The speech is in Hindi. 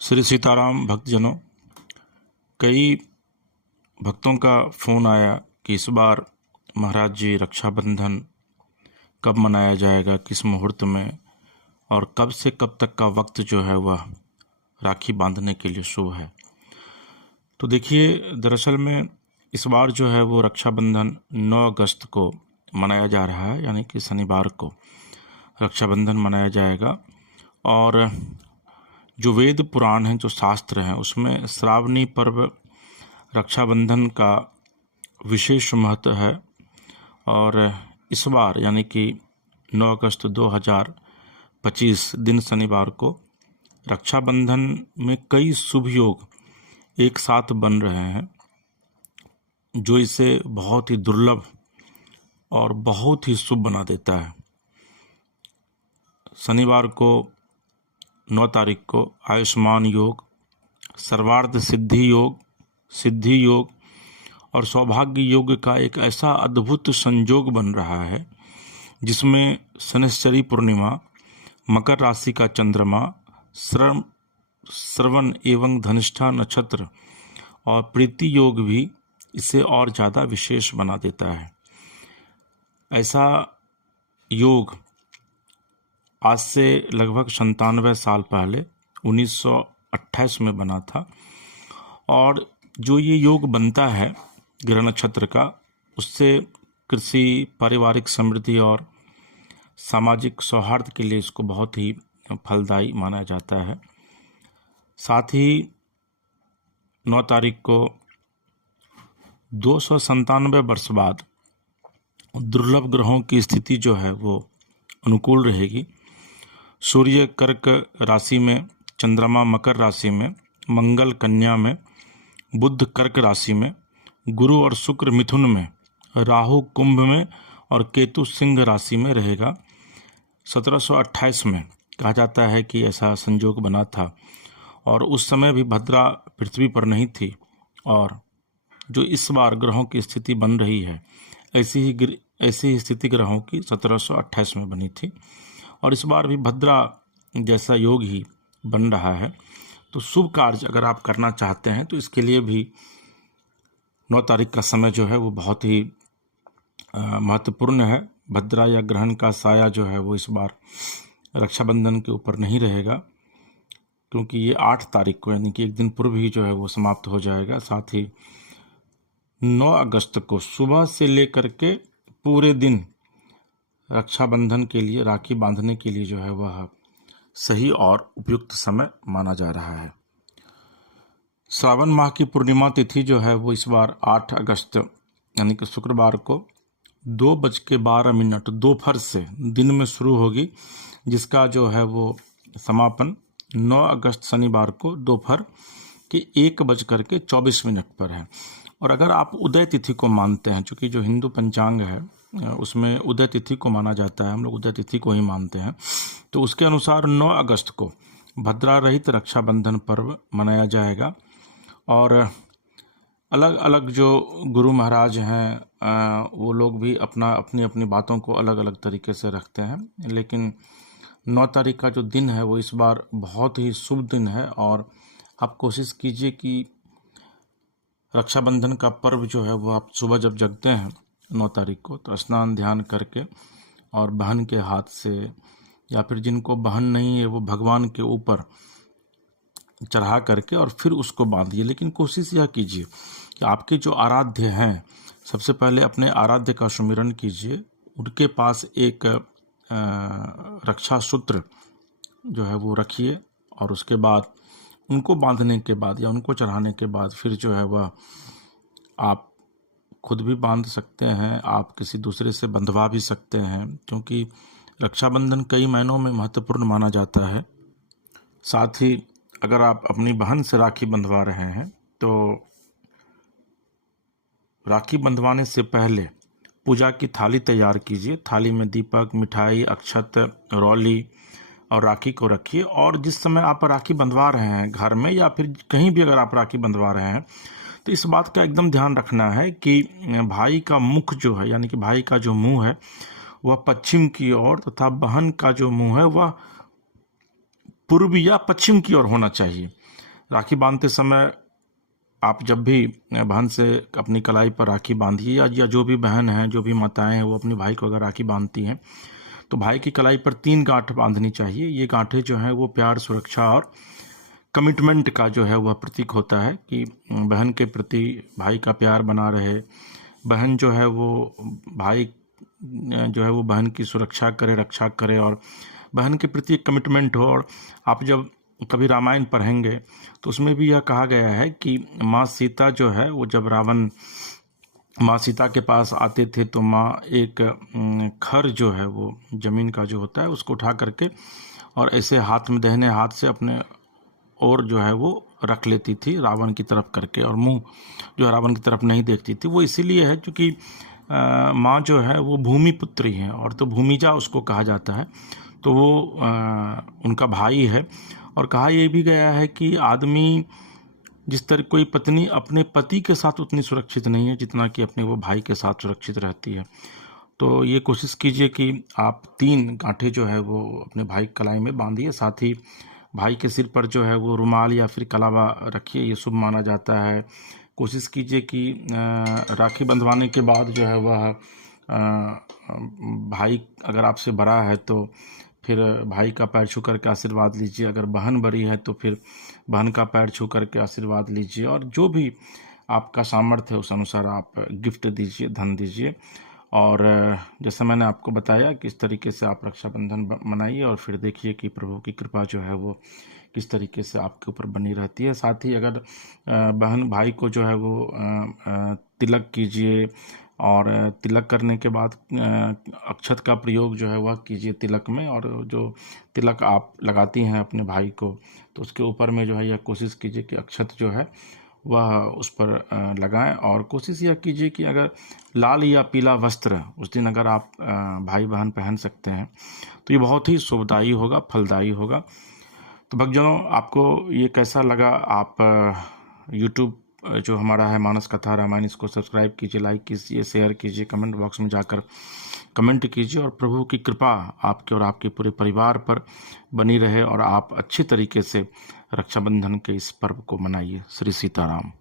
श्री सीताराम भक्तजनों, कई भक्तों का फ़ोन आया कि इस बार महाराज जी रक्षाबंधन कब मनाया जाएगा, किस मुहूर्त में, और कब से कब तक का वक्त जो है वह राखी बांधने के लिए शुभ है। तो देखिए, दरअसल में इस बार जो है वो रक्षाबंधन 9 अगस्त को मनाया जा रहा है, यानी कि शनिवार को रक्षाबंधन मनाया जाएगा। और जो वेद पुराण हैं, जो शास्त्र हैं, उसमें श्रावणी पर्व रक्षाबंधन का विशेष महत्व है। और इस बार यानी कि 9 अगस्त 2025 दिन शनिवार को रक्षाबंधन में कई शुभ योग एक साथ बन रहे हैं, जो इसे बहुत ही दुर्लभ और बहुत ही शुभ बना देता है। शनिवार को 9 तारीख को आयुष्मान योग, सर्वार्थ सिद्धि योग और सौभाग्य योग का एक ऐसा अद्भुत संयोग बन रहा है, जिसमें शनिश्चरी पूर्णिमा, मकर राशि का चंद्रमा, श्रवण एवं धनिष्ठा नक्षत्र और प्रीति योग भी इसे और ज़्यादा विशेष बना देता है। ऐसा योग आज से लगभग 97 साल पहले 1928 में बना था। और जो ये योग बनता है ग्रह नक्षत्र का, उससे कृषि, पारिवारिक समृद्धि और सामाजिक सौहार्द के लिए इसको बहुत ही फलदायी माना जाता है। साथ ही 9 तारीख को 297 वर्ष बाद दुर्लभ ग्रहों की स्थिति जो है वो अनुकूल रहेगी। सूर्य कर्क राशि में, चंद्रमा मकर राशि में, मंगल कन्या में, बुध कर्क राशि में, गुरु और शुक्र मिथुन में, राहु कुंभ में और केतु सिंह राशि में रहेगा। 1728 में कहा जाता है कि ऐसा संयोग बना था, और उस समय भी भद्रा पृथ्वी पर नहीं थी। और जो इस बार ग्रहों की स्थिति बन रही है, ऐसी ही स्थिति ग्रहों की 1728 में बनी थी, और इस बार भी भद्रा जैसा योग ही बन रहा है। तो शुभ कार्य अगर आप करना चाहते हैं तो इसके लिए भी 9 तारीख का समय जो है वो बहुत ही महत्वपूर्ण है। भद्रा या ग्रहण का साया जो है वो इस बार रक्षाबंधन के ऊपर नहीं रहेगा, क्योंकि ये 8 तारीख को यानी कि एक दिन पूर्व ही जो है वो समाप्त हो जाएगा। साथ ही 9 अगस्त को सुबह से लेकर के पूरे दिन रक्षाबंधन के लिए, राखी बांधने के लिए जो है वह सही और उपयुक्त समय माना जा रहा है। श्रावण माह की पूर्णिमा तिथि जो है वो इस बार 8 अगस्त यानी कि शुक्रवार को 2:12 दोपहर से दिन में शुरू होगी, जिसका जो है वो समापन 9 अगस्त शनिवार को दोपहर के 1:24 पर है। और अगर आप उदय तिथि को मानते हैं, चूँकि जो हिंदू पंचांग है उसमें उदय तिथि को माना जाता है, हम लोग उदय तिथि को ही मानते हैं, तो उसके अनुसार 9 अगस्त को भद्रा रहित रक्षाबंधन पर्व मनाया जाएगा। और अलग अलग जो गुरु महाराज हैं वो लोग भी अपनी अपनी बातों को अलग अलग तरीके से रखते हैं, लेकिन 9 तारीख का जो दिन है वो इस बार बहुत ही शुभ दिन है। और आप कोशिश कीजिए कि रक्षाबंधन का पर्व जो है वो आप सुबह जब जगते हैं 9 तारीख को, तो स्नान ध्यान करके और बहन के हाथ से, या फिर जिनको बहन नहीं है वो भगवान के ऊपर चढ़ा करके और फिर उसको बांधिए। लेकिन कोशिश यह कीजिए कि आपके जो आराध्य हैं, सबसे पहले अपने आराध्य का सुमिरन कीजिए, उनके पास एक रक्षा सूत्र जो है वो रखिए, और उसके बाद उनको बांधने के बाद या उनको चढ़ाने के बाद फिर जो है वह आप खुद भी बांध सकते हैं, आप किसी दूसरे से बंधवा भी सकते हैं, क्योंकि रक्षाबंधन कई महीनों में महत्वपूर्ण माना जाता है। साथ ही अगर आप अपनी बहन से राखी बंधवा रहे हैं तो राखी बंधवाने से पहले पूजा की थाली तैयार कीजिए। थाली में दीपक, मिठाई, अक्षत, रौली और राखी को रखिए। और जिस समय आप राखी बंधवा रहे हैं घर में या फिर कहीं भी अगर आप राखी बंधवा रहे हैं, तो इस बात का एकदम ध्यान रखना है कि भाई का मुख जो है, यानी कि भाई का जो मुंह है वह पश्चिम की ओर, तथा बहन का जो मुंह है वह पूर्व या पश्चिम की ओर होना चाहिए। राखी बांधते समय आप जब भी बहन से अपनी कलाई पर राखी बांधिए, या जो भी बहन हैं, जो भी माताएं हैं, वो अपने भाई को अगर राखी बांधती हैं तो भाई की कलाई पर 3 गांठ बांधनी चाहिए। ये गांठें जो हैं वो प्यार, सुरक्षा और कमिटमेंट का जो है वह प्रतीक होता है कि बहन के प्रति भाई का प्यार बना रहे, बहन जो है वो भाई जो है वो बहन की सुरक्षा करे, रक्षा करे, और बहन के प्रति एक कमिटमेंट हो। और आप जब कभी रामायण पढ़ेंगे तो उसमें भी यह कहा गया है कि माँ सीता जो है वो जब रावण माँ सीता के पास आते थे तो माँ एक खर जो है वो जमीन का जो होता है उसको उठा करके और ऐसे हाथ में दाहिने हाथ से अपने और जो है वो रख लेती थी रावण की तरफ करके, और मुंह जो है रावण की तरफ नहीं देखती थी। वो इसीलिए है क्योंकि माँ जो है वो भूमि पुत्री है, और तो भूमिजा उसको कहा जाता है, तो वो उनका भाई है। और कहा यह भी गया है कि आदमी जिस तरह कोई पत्नी अपने पति के साथ उतनी सुरक्षित नहीं है जितना कि अपने वो भाई के साथ सुरक्षित रहती है। तो ये कोशिश कीजिए कि आप 3 गांठें जो है वो अपने भाई की कलाई में बांधिए, साथ ही भाई के सिर पर जो है वो रुमाल या फिर कलावा रखिए, ये शुभ माना जाता है। कोशिश कीजिए कि राखी बंधवाने के बाद जो है वह भाई अगर आपसे बड़ा है तो फिर भाई का पैर छू करके आशीर्वाद लीजिए, अगर बहन बड़ी है तो फिर बहन का पैर छू करके आशीर्वाद लीजिए, और जो भी आपका सामर्थ्य है उस अनुसार आप गिफ्ट दीजिए, धन दीजिए। और जैसा मैंने आपको बताया कि इस तरीके से आप रक्षाबंधन मनाइए, और फिर देखिए कि प्रभु की कृपा जो है वो किस तरीके से आपके ऊपर बनी रहती है। साथ ही अगर बहन भाई को जो है वो तिलक कीजिए, और तिलक करने के बाद अक्षत का प्रयोग जो है वह कीजिए तिलक में, और जो तिलक आप लगाती हैं अपने भाई को तो उसके ऊपर में जो है यह कोशिश कीजिए कि अक्षत जो है वह उस पर लगाएं। और कोशिश यह कीजिए कि अगर लाल या पीला वस्त्र उस दिन अगर आप भाई बहन पहन सकते हैं तो ये बहुत ही शुभदायी होगा, फलदायी होगा। तो भक्तजनों, आपको ये कैसा लगा? आप यूट्यूब जो हमारा है मानस कथा रामायण, इसको सब्सक्राइब कीजिए, लाइक कीजिए, शेयर कीजिए, कमेंट बॉक्स में जाकर कमेंट कीजिए, और प्रभु की कृपा आपके और आपके पूरे परिवार पर बनी रहे, और आप अच्छे तरीके से रक्षाबंधन के इस पर्व को मनाइए। श्री सीताराम।